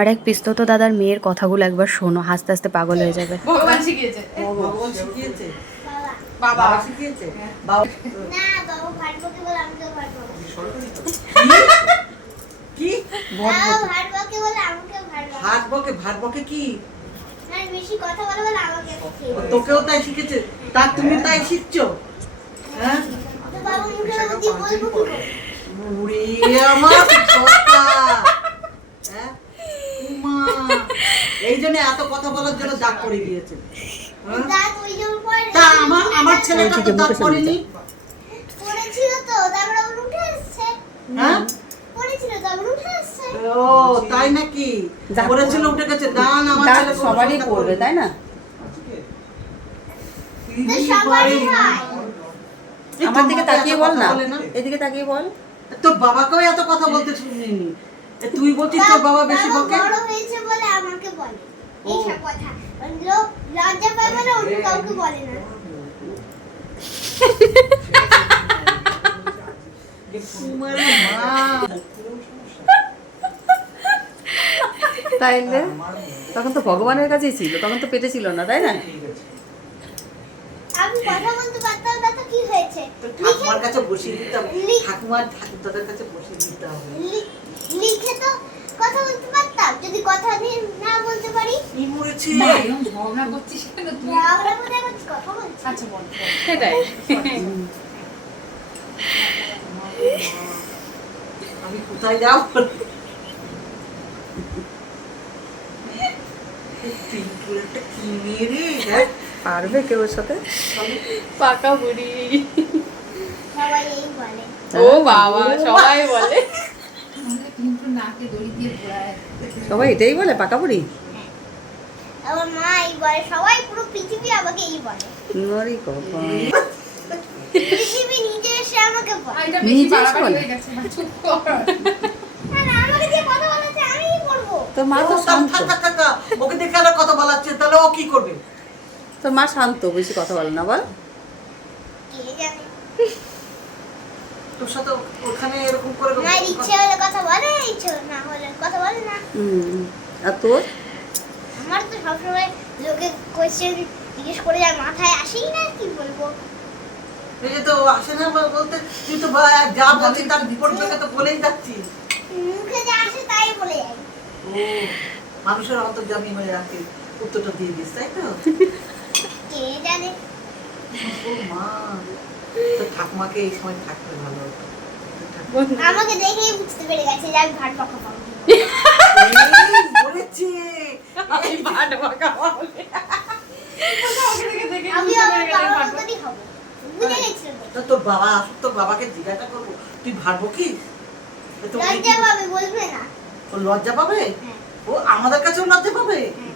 আর এক পিস্তত দাদার মেয়ের কথাগুলো একবার শোনো, হাসতে হাসতে পাগল হয়ে যাবে। ভগবান শিখিয়েছে। ভগবান শিখিয়েছে। বাবা বাবা শিখিয়েছে। বাবা না বাবা ভাট বকে বলে আমি তো ভাট বকবো। কি? বাবা ভাট বকে বলে আমাকে ভাট বকবো। ভাট বকে কি? আর বেশি কথা বলে বলে আমাকে বকে। তোকেও তাই শিখেছে। তা তুমি তাই শিখছো? হ্যাঁ? তো বাবা মুখে বুদ্ধি বলবো কি করে? উড়ে আমার কথা। হ্যাঁ? উমা। এই জন্য এত কথা বলার জন্য দাগ পড়ে গিয়েছে। হ্যাঁ? দাঁত ওই জন্য পড়ে। তা আমার ছেলেটা তো দাগ পড়েনি। পড়েছিল তো তারপর আবার উঠে এসেছে। হ্যাঁ? পড়েছিল তারপর উঠে এসেছে। ও তাই নাকি? পড়েছিল উঠে গেছে। দান আমার ছেলে সবারই পড়বে তাই না? তো সবারই হয়। আমার দিকে তাকিয়ে বল না, এদিকে তাকিয়ে বল। তোর বাবাকেও এত কথা বলতে শুনিনি। তুই বলছিস তোর বাবা বেশি বকে? বড় হয়েছে বলে আমাকে বলে এইসব কথা। লোক লজ্জা পায় বলে অন্য কাউকে বলে না। তাইলে তখন তো ভগবানের কাছেই ছিল, তখন তো পেটে ছিল না, তাই না? আমি কথা বলতে পারতাম না তো কি হয়েছে? ঠাকুমার কাছে বসিয়ে দিতাম। ঠাকুমার ঠাকুরদাদের কাছে বসিয়ে দিতাম। লিখে তো কথা বলতে পারতাম। যদি কথা না বলতে পারি কি মরেছে? ঝগড়া করছিস কেন তুই? আমরা কোথায় করছি কথা বলছি। আচ্ছা বল। সেটাই। আমি কোথায় যাব? টিঙ্কুর একটা কি মেয়ে রে? হ্যাঁ? পারবে কেউ ওর সাথে? পাকা বুড়ি। সবাই এই বলে। ও বাবা সবাই বলে। কিন্তু নাকে দড়ি দিয়ে ঘোরায়। সবাই এটাই বলে, পাকা বুড়ি? আমার মা এই বলে, সবাই পুরো পৃথিবী আমাকে এই বলে। নরি কখন পৃথিবী নিজে এসে আমাকে বলে। এটা বেশি নিজে বাড়াবাড়ি বলে? হয়ে গেছে। চুপ কর। না না আমাকে যে কথা বলেছে আমিই করবো। তোর মা তো ও, শান্ত, থাক। ওকে দেখে আর কথা বলাচ্ছে, তাহলে ও কি করবে? তোর মা শান্ত, বেশি কথা বলে না, বল। কে জানে? তোর সাথে ওখানে এরকম করে মায়ের ইচ্ছে হলে কথা বলে, ইচ্ছে না হলে কথা বলে না। আর তোর? আমার তো সবসময় লোকে কোয়েশ্চেন জিজ্ঞেস করে যায়, মাথায় আসেই না কি বলবো। এই যে তো আসে না বলতে, তুই তো যা বলছিস তার বিপরীতে তো বলেই যাচ্ছিস। মুখে যা আসে তাই বলে যাই। ও মানুষের অন্তর্যামী হয়ে রাখে, উত্তরটা দিয়ে দিস, তাই তো? কে জানে? ও মা, তোর ঠাকুমাকে এই সময় থাকতে ভালো হতো। আমাকে দেখেই বুঝতে পেরে গেছে যে আমি ভাট বকা পাবো। এই বলেছে, আমি ভাট বকা বলে। আমি আমার বাবার মতনই হবো। বুঝে গেছিল তো। তা তোর বাবা আসুক, তোর বাবাকে জিজ্ঞাসা করবো তুই ভাববো কি? লজ্জা পাবে, বলবে না। ও লজ্জা পাবে? হ্যাঁ। ও আমাদের কাছেও লজ্জা পাবে? হ্যাঁ।